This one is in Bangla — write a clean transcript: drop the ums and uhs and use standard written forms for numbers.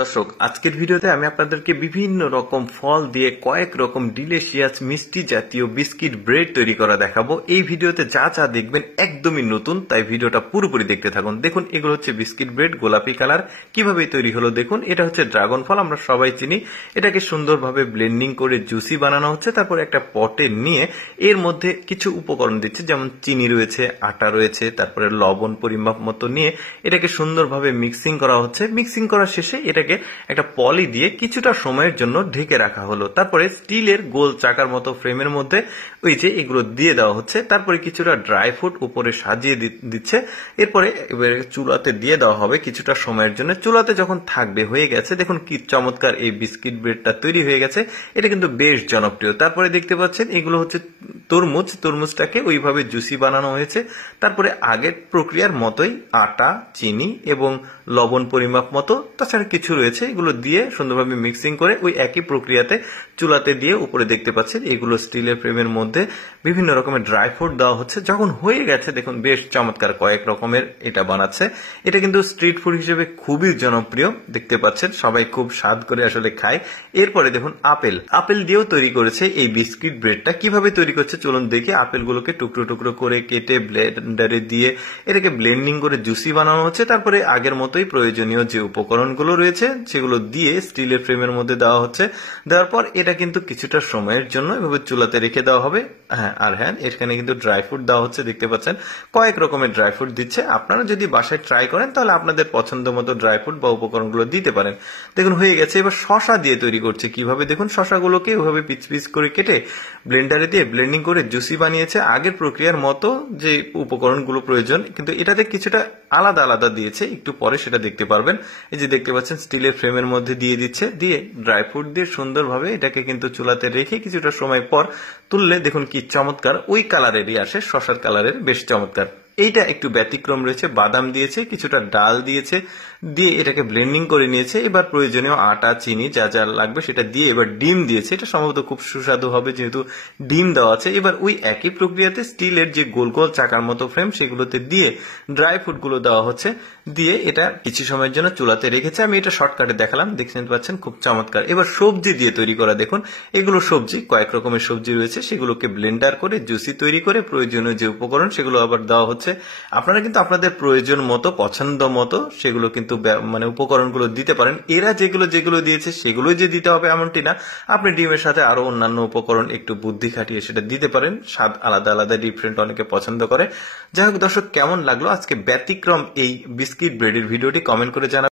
দর্শক, আজকের ভিডিওতে আমি আপনাদেরকে বিভিন্ন রকম ফল দিয়ে কয়েক রকম ডিলিশিয়াস মিষ্টি জাতীয় বিস্কিট ব্রেড তৈরি করা দেখাবো। এই ভিডিওতে যা যা দেখবেন একদমই নতুন, তাই ভিডিওটা পুরোপুরি দেখতে থাকুন। দেখুন, এগুলো হচ্ছে বিস্কিট ব্রেড, গোলাপি কালার। কিভাবে তৈরি হলো দেখুন। এটা হচ্ছে ড্রাগন ফল, আমরা সবাই চিনি। এটাকে সুন্দরভাবে ব্লেন্ডিং করে জুসি বানানো হচ্ছে। তারপর একটা পটে নিয়ে এর মধ্যে কিছু উপকরণ দিচ্ছে, যেমন চিনি রয়েছে, আটা রয়েছে, তারপরে লবণ পরিমাপ মতো নিয়ে এটাকে সুন্দরভাবে মিক্সিং করা হচ্ছে। মিক্সিং করার শেষে এটাকে একটা পলি দিয়ে কিছুটা সময়ের জন্য ঢেকে রাখা হলো। তারপরে স্টিলের গোল চাকার মতো ফ্রেমের মধ্যে ওই যে এগুলো দিয়ে দেওয়া হচ্ছে। তারপরে কিছুটা ড্রাই ফ্রুট উপরে সাজিয়ে দিচ্ছে। এরপরে এবারে চুলাতে দিয়ে দেওয়া হবে কিছুটা সময়ের জন্য। চুলাতে যখন থাকবে, হয়ে গেছে, দেখুন কি চমৎকার এই বিস্কিট ব্রেডটা তৈরি হয়ে গেছে। এটা কিন্তু বেশ জনপ্রিয়। তারপরে দেখতে পাচ্ছেন এগুলো হচ্ছে তরমুজ। তরমুজটাকে ওইভাবে জুসি বানানো হয়েছে। তারপরে আগের প্রক্রিয়ার মতোই আটা, চিনি এবং লবণ পরিমাপ মতো, তাছাড়া কিছু রয়েছে, এগুলো দিয়ে সুন্দরভাবে মিক্সিং করে ওই একই প্রক্রিয়াতে চুলাতে দিয়ে উপরে দেখতে পাচ্ছেন এগুলো স্টিলের ফ্রেমের মধ্যে বিভিন্ন রকমের ড্রাই ফ্রুট দেওয়া হচ্ছে। যখন হয়ে গেছে দেখুন বেশ চমৎকার কয়েক রকমের এটা বানাচ্ছে। এটা কিন্তু স্ট্রিট ফুড হিসেবে খুবই জনপ্রিয়। দেখতে পাচ্ছেন সবাই খুব স্বাদ করে আসলে খায়। এরপরে দেখুন আপেল দিয়েও তৈরি করেছে এই বিস্কিট ব্রেডটা। কিভাবে তৈরি করছে চলুন দেখি। আপেলগুলোকে টুকরো টুকরো করে কেটে ব্লেন্ডারে দিয়ে এটাকে ব্লেন্ডিং করে জুসি বানানো হচ্ছে। তারপরে আগের মতোই প্রয়োজনীয় যে উপকরণগুলো রয়েছে সেগুলো দিয়ে স্টিলের ফ্রেমের মধ্যে দেওয়া হচ্ছে। দেওয়ার পর এটা কিন্তু কিছুটা সময়ের জন্য এভাবে চুলাতে রেখে দেওয়া হবে। হ্যাঁ, এখানে কিন্তু ড্রাই ফ্রুট দেওয়া হচ্ছে। দেখতে পাচ্ছেন কয়েক রকমের ড্রাই ফ্রুট দিচ্ছে। আপনারা যদি বাসায় ট্রাই করেন তাহলে আপনাদের পছন্দ মতো ড্রাই ফ্রুট বা উপকরণগুলো দিতে পারেন। দেখুন হয়ে গেছে। এবার শশা দিয়ে তৈরি করছে। কিভাবে দেখুন, শশাগুলোকে ওইভাবে পিস পিস করে কেটে ব্লেন্ডারে দিয়ে ব্লেন্ডিং করে জুসি বানিয়েছে। আগের প্রক্রিয়ার মতো যে উপকরণগুলো প্রয়োজন, কিন্তু এটাতে কিছুটা আলাদা আলাদা দিয়েছে। একটু পরে সেটা দেখতে পারবেন। এই যে দেখতে পাচ্ছেন স্টিলের ফ্রেমের মধ্যে দিয়ে দিচ্ছে, দিয়ে ড্রাই ফ্রুট দিয়ে সুন্দরভাবে এটাকে কিন্তু চুলাতে রেখে কিছুটা সময় পর তুললে দেখুন কি চমৎকার ওই কালারেরই আসে, শশার কালারের, বেশ চমৎকার। এইটা একটু ব্যতিক্রম রয়েছে, বাদাম দিয়েছে, কিছুটা ডাল দিয়েছে, দিয়ে এটাকে ব্লেন্ডিং করে নিয়েছে। এবার প্রয়োজনীয় আটা, চিনি যা যা লাগবে সেটা দিয়ে এবার ডিম দিয়েছে। এটা সম্ভবত খুব সুস্বাদু হবে যেহেতু ডিম দেওয়া আছে। এবার ওই একই প্রক্রিয়াতে স্টিলের যে গোল গোল চাকার মতো ফ্রেম সেগুলোতে দিয়ে ড্রাই ফ্রুট গুলো দেওয়া হচ্ছে। দিয়ে এটা কিছু সময়ের জন্য চুলাতে রেখেছে। আমি এটা শর্টকাটে দেখালাম, দেখতে পাচ্ছেন খুব চমৎকার। এবার সবজি দিয়ে তৈরি করা দেখুন। এগুলো সবজি, কয়েক রকমের সবজি রয়েছে, সেগুলোকে ব্লেন্ডার করে জুসি তৈরি করে প্রয়োজনীয় যে উপকরণ সেগুলো আবার দেওয়া হচ্ছে। আপনারা কিন্তু আপনাদের প্রয়োজন মতো, পছন্দ মতো সেগুলো কিন্তু মানে উপকরণগুলো দিতে পারেন। এরা যেগুলো দিয়েছে সেগুলোই যে দিতে হবে এমনটি না। আপনি ডিমের সাথে আরো অন্যান্য উপকরণ একটু বুদ্ধি খাটিয়ে সেটা দিতে পারেন। স্বাদ আলাদা আলাদা, ডিফারেন্ট অনেকে পছন্দ করে। যাই হোক দর্শক, কেমন লাগলো আজকে ব্যতিক্রম এই বিস্কিট ব্রেডের ভিডিওটি কমেন্ট করে জানাবেন।